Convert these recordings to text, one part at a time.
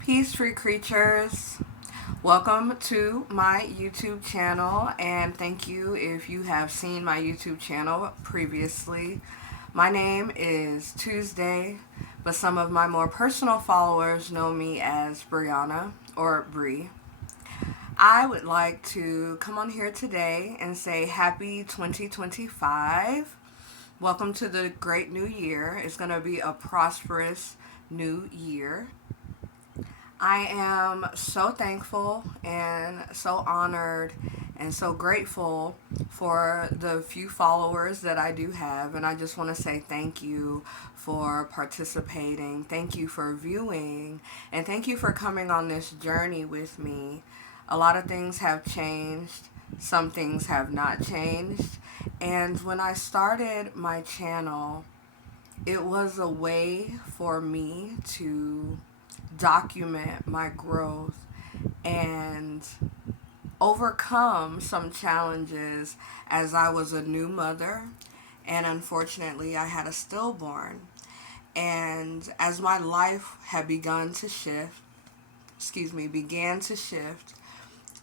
Peace, free creatures. Welcome to my YouTube channel, and thank you if you have seen my YouTube channel previously. My name is Tuesday, but some of my more personal followers know me as Brianna or Bree. I would like to come on here today and say happy 2025. Welcome to the great new year. It's going to be a prosperous new year. I am so thankful and so honored and so grateful for the few followers that I do have. And I just want to say thank you for participating. Thank you for viewing. And thank you for coming on this journey with me. A lot of things have changed, some things have not changed. And when I started my channel, it was a way for me to document my growth and overcome some challenges as I was a new mother, and unfortunately I had a stillborn. And as my life had began to shift,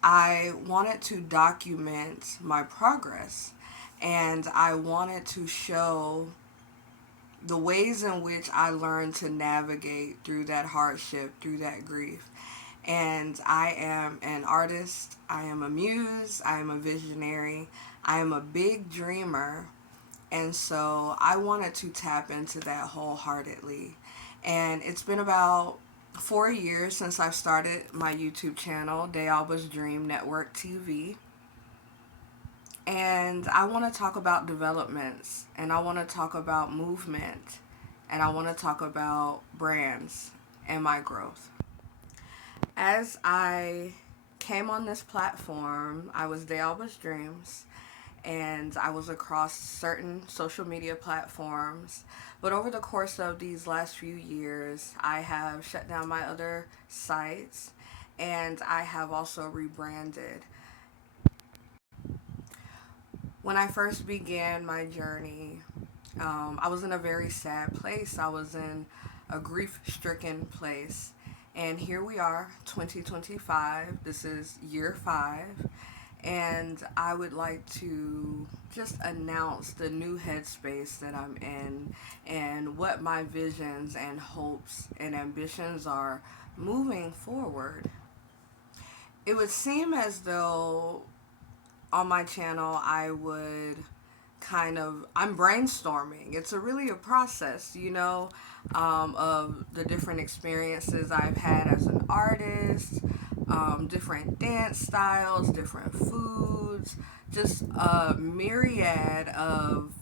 I wanted to document my progress, and I wanted to show the ways in which I learned to navigate through that hardship, through that grief. And I am an artist, I am a muse, I am a visionary, I am a big dreamer. And so I wanted to tap into that wholeheartedly. And it's been about 4 years since I've started my YouTube channel, Day Alba's Dream Network TV. And I want to talk about developments, and I want to talk about movement, and I want to talk about brands and my growth. As I came on this platform, I was Dealba's Dreams, and I was across certain social media platforms. But over the course of these last few years, I have shut down my other sites, and I have also rebranded. When I first began my journey, I was in a very sad place. I was in a grief stricken place. And here we are, 2025. This is year 5. And I would like to just announce the new headspace that I'm in and what my visions and hopes and ambitions are moving forward. It would seem as though on my channel I would I'm brainstorming. It's really a process, of the different experiences I've had as an artist, different dance styles, different foods, just a myriad of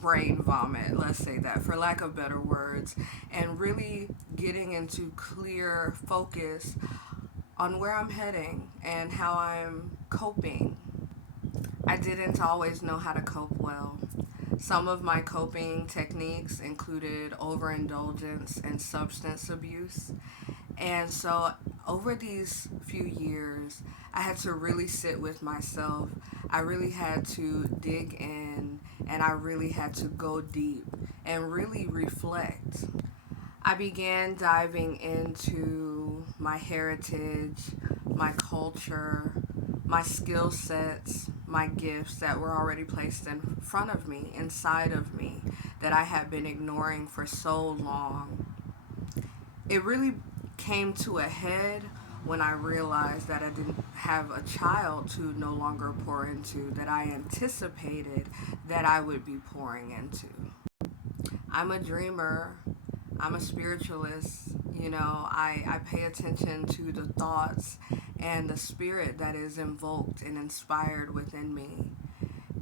brain vomit, let's say that, for lack of better words, and really getting into clear focus on where I'm heading and how I'm coping. I didn't always know how to cope well. Some of my coping techniques included overindulgence and substance abuse. And so, over these few years, I had to really sit with myself. I really had to dig in, and I really had to go deep and really reflect. I began diving into my heritage, my culture, my skill sets, my gifts that were already placed in front of me, inside of me, that I had been ignoring for so long. It really came to a head when I realized that I didn't have a child to no longer pour into, that I anticipated that I would be pouring into. I'm a dreamer. I'm a spiritualist. I pay attention to the thoughts and the spirit that is invoked and inspired within me.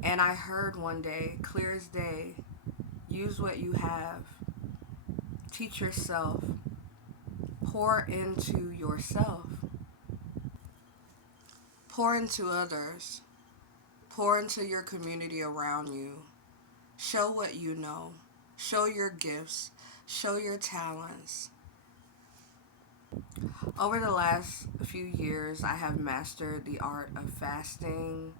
And I heard one day, clear as day, use what you have, teach yourself, pour into yourself, pour into others, pour into your community around you. Show what you know, show your gifts, show your talents. Over the last few years, I have mastered the art of fasting.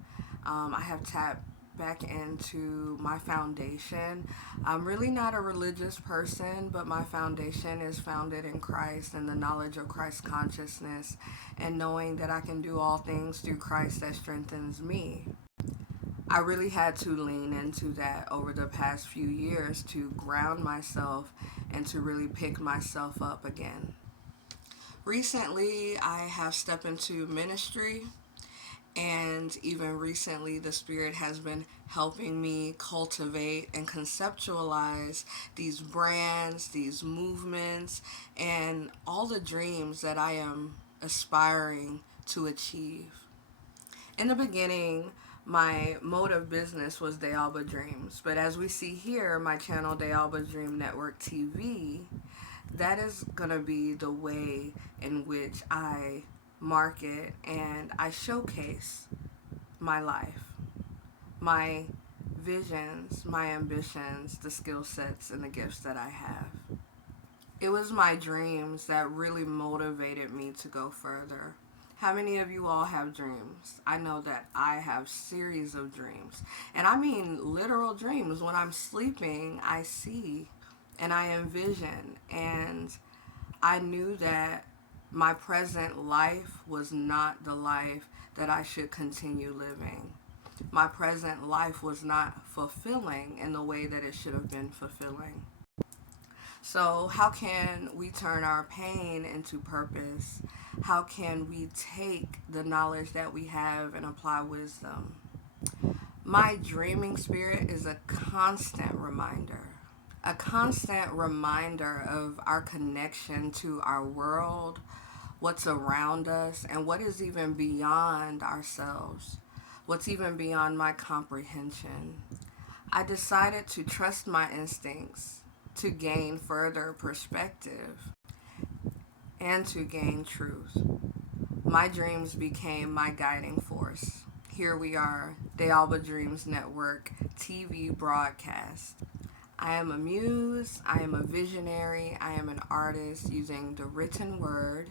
I have tapped back into my foundation. I'm really not a religious person, but my foundation is founded in Christ and the knowledge of Christ consciousness and knowing that I can do all things through Christ that strengthens me. I really had to lean into that over the past few years to ground myself and to really pick myself up again. Recently, I have stepped into ministry, and even recently, the Spirit has been helping me cultivate and conceptualize these brands, these movements, and all the dreams that I am aspiring to achieve. In the beginning, my mode of business was De Alba Dreams, but as we see here, my channel De Alba Dream Network TV, that is going to be the way in which I market and I showcase my life, my visions, my ambitions, the skill sets, and the gifts that I have. It was my dreams that really motivated me to go further. How many of you all have dreams? I know that I have series of dreams. And I mean literal dreams. When I'm sleeping, I see and I envision. And I knew that my present life was not the life that I should continue living. My present life was not fulfilling in the way that it should have been fulfilling. So, how can we turn our pain into purpose? How can we take the knowledge that we have and apply wisdom? My dreaming spirit is a constant reminder of our connection to our world, what's around us, and what is even beyond ourselves, what's even beyond my comprehension. I decided to trust my instincts to gain further perspective and to gain truth. My dreams became my guiding force. Here we are, De Alba Dreams Network TV broadcast. I am a muse, I am a visionary, I am an artist using the written word,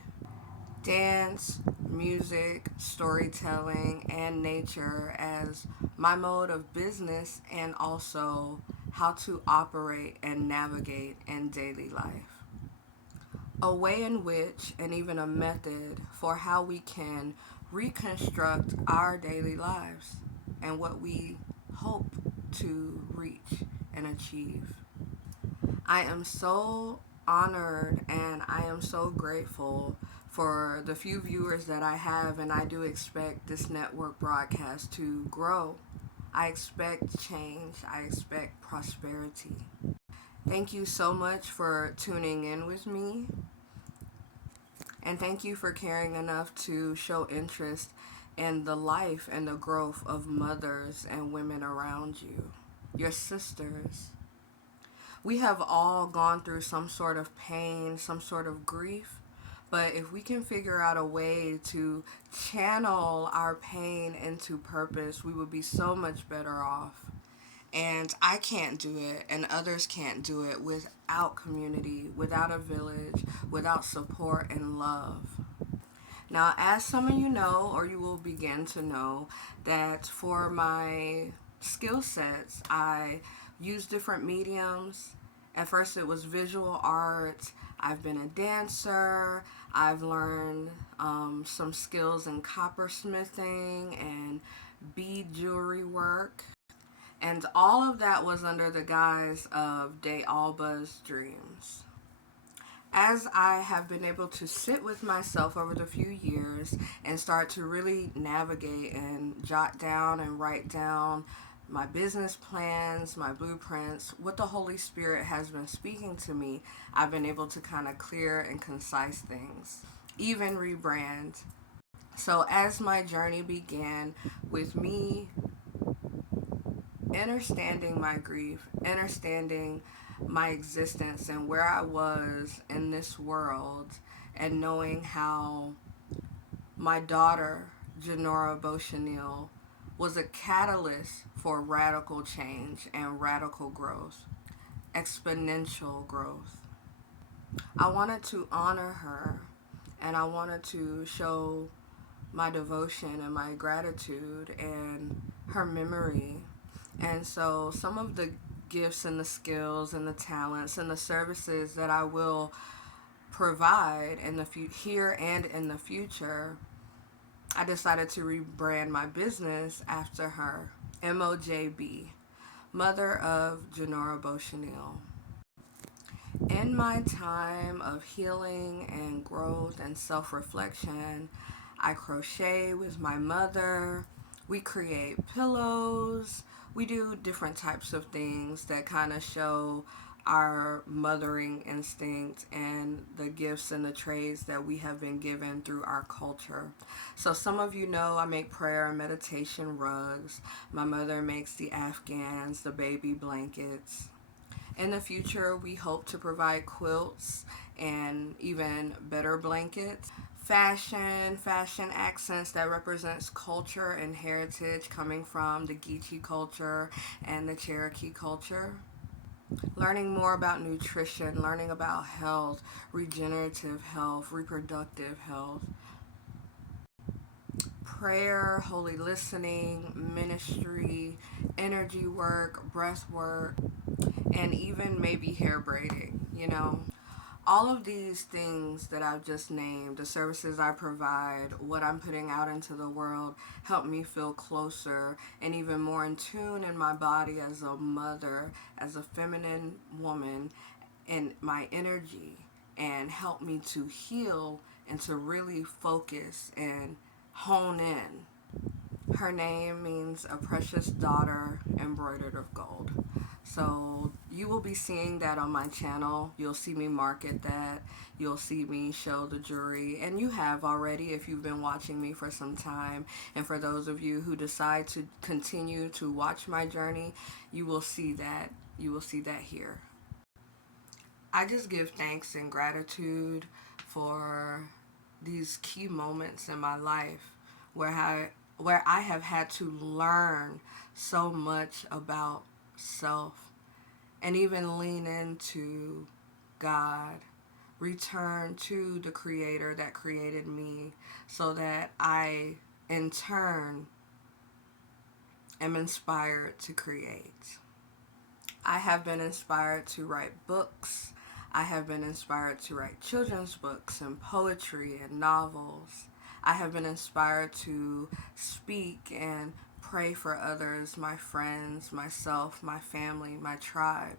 dance, music, storytelling, and nature as my mode of business and also how to operate and navigate in daily life. A way in which, and even a method for how we can reconstruct our daily lives and what we hope to reach and achieve. I am so honored and I am so grateful for the few viewers that I have, and I do expect this network broadcast to grow. I expect change. I expect prosperity. Thank you so much for tuning in with me. And thank you for caring enough to show interest in the life and the growth of mothers and women around you, your sisters. We have all gone through some sort of pain, some sort of grief. But if we can figure out a way to channel our pain into purpose, we would be so much better off. And I can't do it, and others can't do it without community, without a village, without support and love. Now, as some of you know, or you will begin to know, that for my skill sets, I use different mediums. At first, it was visual art. I've been a dancer. I've learned some skills in coppersmithing and bead jewelry work. And all of that was under the guise of De Alba's Dreams. As I have been able to sit with myself over the few years and start to really navigate and jot down and write down my business plans, my blueprints, what the Holy Spirit has been speaking to me, I've been able to kind of clear and concise things, even rebrand. So as my journey began with me understanding my grief, understanding my existence and where I was in this world, and knowing how my daughter, Janora Beauchenil, was a catalyst for radical change and radical growth, exponential growth. I wanted to honor her, and I wanted to show my devotion and my gratitude and her memory. And so some of the gifts and the skills and the talents and the services that I will provide in the here and in the future, I decided to rebrand my business after her, MOJB, mother of Janora Beauchenil. In my time of healing and growth and self reflection, I crochet with my mother. We create pillows. We do different types of things that kind of show our mothering instinct and the gifts and the trades that we have been given through our culture. So, some of you know I make prayer and meditation rugs. My mother makes the Afghans, the baby blankets. In the future, we hope to provide quilts and even better blankets. Fashion accents that represents culture and heritage coming from the Geechee culture and the Cherokee culture. Learning more about nutrition, learning about health, regenerative health, reproductive health, prayer, holy listening, ministry, energy work, breath work, and even maybe hair braiding. All of these things that I've just named, the services I provide, what I'm putting out into the world, help me feel closer and even more in tune in my body as a mother, as a feminine woman, and my energy, and help me to heal and to really focus and hone in. Her name means a precious daughter embroidered of gold. So you will be seeing that on my channel. You'll see me market that. You'll see me show the jewelry. And you have already if you've been watching me for some time. And for those of you who decide to continue to watch my journey, you will see that. You will see that here. I just give thanks and gratitude for these key moments in my life where I have had to learn so much about self and even lean into God, return to the creator that created me so that I in turn am inspired to create. I have been inspired to write books. I have been inspired to write children's books and poetry and novels. I have been inspired to speak and pray for others, my friends, myself, my family, my tribe.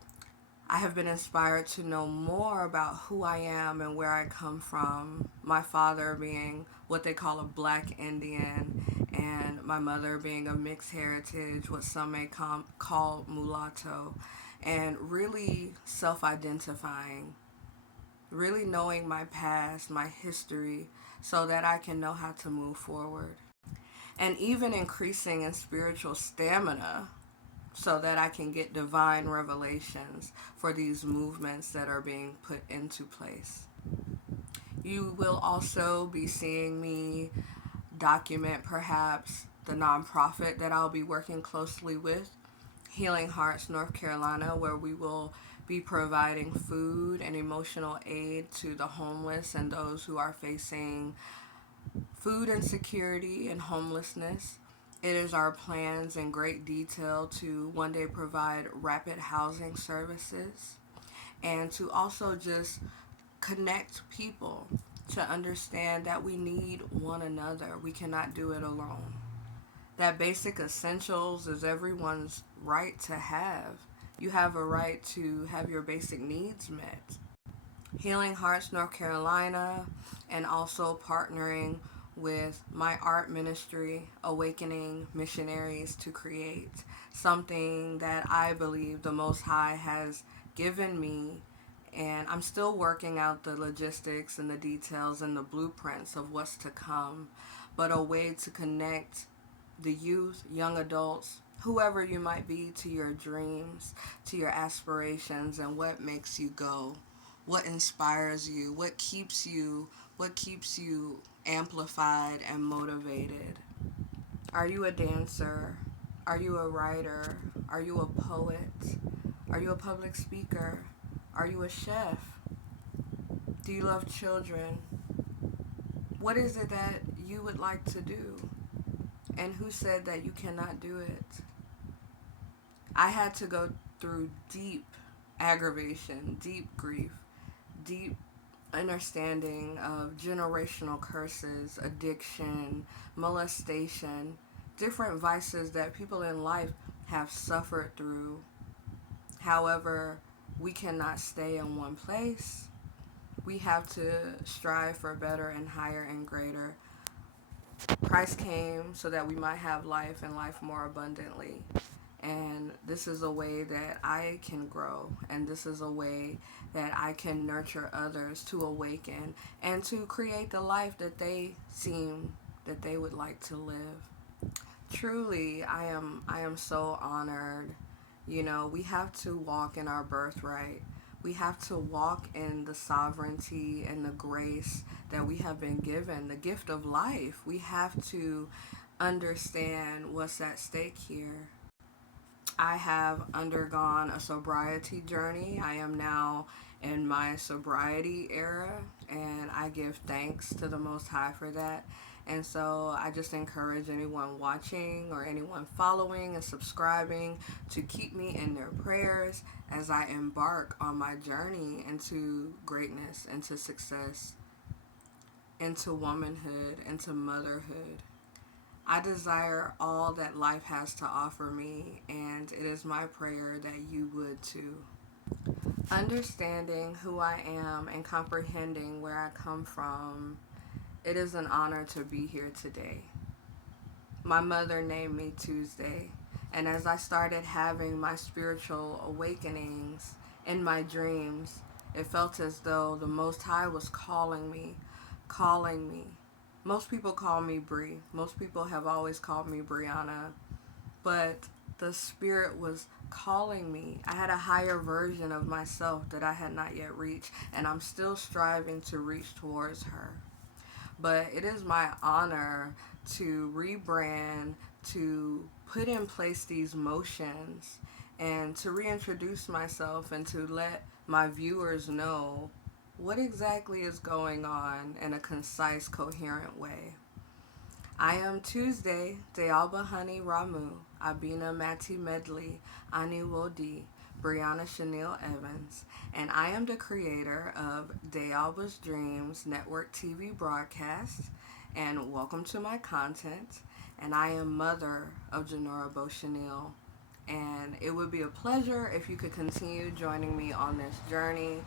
I have been inspired to know more about who I am and where I come from. My father being what they call a black Indian, and my mother being of mixed heritage, what some may call mulatto, and really self identifying, really knowing my past, my history, so that I can know how to move forward. And even increasing in spiritual stamina so that I can get divine revelations for these movements that are being put into place. You will also be seeing me document perhaps the nonprofit that I'll be working closely with, Healing Hearts, North Carolina, where we will be providing food and emotional aid to the homeless and those who are facing food insecurity and homelessness. It is our plans in great detail to one day provide rapid housing services and to also just connect people to understand that we need one another. We cannot do it alone. That basic essentials is everyone's right to have. You have a right to have your basic needs met. Healing Hearts North Carolina, and also partnering with my art ministry, Awakening Missionaries to Create, something that I believe the Most High has given me. And I'm still working out the logistics and the details and the blueprints of what's to come, but a way to connect the youth, young adults, whoever you might be, to your dreams, to your aspirations, and what makes you go, what inspires you, what keeps you amplified and motivated. Are you a dancer? Are you a writer? Are you a poet? Are you a public speaker? Are you a chef? Do you love children? What is it that you would like to do? And who said that you cannot do it? I had to go through deep aggravation, deep grief, deep understanding of generational curses, addiction, molestation, different vices that people in life have suffered through. However, we cannot stay in one place. We have to strive for better and higher and greater. Christ came so that we might have life and life more abundantly. And this is a way that I can grow, and this is a way that I can nurture others to awaken and to create the life that they seem that they would like to live. Truly, I am so honored. You know, we have to walk in our birthright. We have to walk in the sovereignty and the grace that we have been given, the gift of life. We have to understand what's at stake here. I have undergone a sobriety journey. I am now in my sobriety era, and I give thanks to the Most High for that. And so I just encourage anyone watching or anyone following and subscribing to keep me in their prayers as I embark on my journey into greatness, into success, into womanhood, into motherhood. I desire all that life has to offer me, and it is my prayer that you would too. Understanding who I am and comprehending where I come from, it is an honor to be here today. My mother named me Tuesday, and as I started having my spiritual awakenings in my dreams, it felt as though the Most High was calling me, calling me. Most people call me Bree. Most people have always called me Brianna, but the Spirit was calling me. I had a higher version of myself that I had not yet reached, and I'm still striving to reach towards her. But it is my honor to rebrand, to put in place these motions, and to reintroduce myself and to let my viewers know what exactly is going on in a concise, coherent way. I am Tuesday, Dealba Honey Ramu, Abina Mati Medley, Ani Wodi, Brianna Chanel Evans, and I am the creator of Dealba's Dreams Network TV broadcast, and welcome to my content, and I am mother of Janora Chanel, and it would be a pleasure if you could continue joining me on this journey,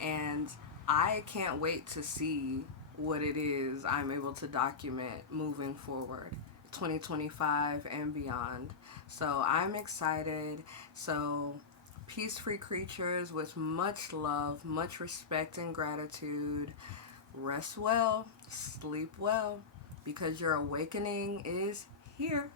and I can't wait to see what it is I'm able to document moving forward, 2025 and beyond. So I'm excited. So, peace free creatures with much love, much respect, and gratitude. Rest well, sleep well, because your awakening is here.